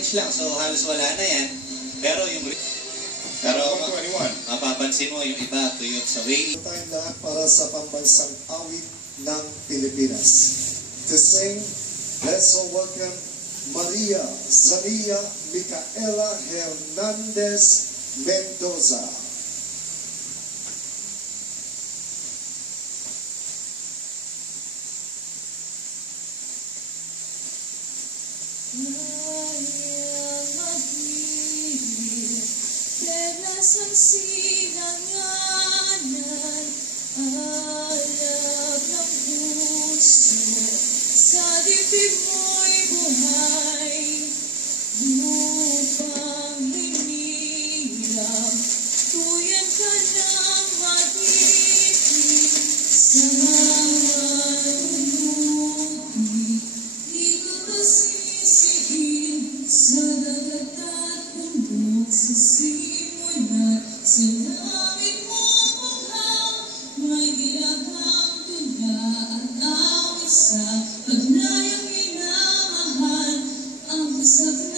inch lang, so halos wala na yan. Pero yung... Pero mapapansin mo yung iba, tuyot sa way. Tayong lahat para sa pambansang awit ng Pilipinas. To sing, let's all welcome Maria Zania Micaela Hernandez Mendoza. Ang sinanganan, alab ng puso, sa dibdib mo'y buhay, lupang hiniram, tuyan ka ng mag-ibig, sa malupi, di ko pasisihin, sa dagat at bundok, sa sa langit mo bughaw, may ginagawang tula at awit sa pagnayang minamahal, ang kasabot.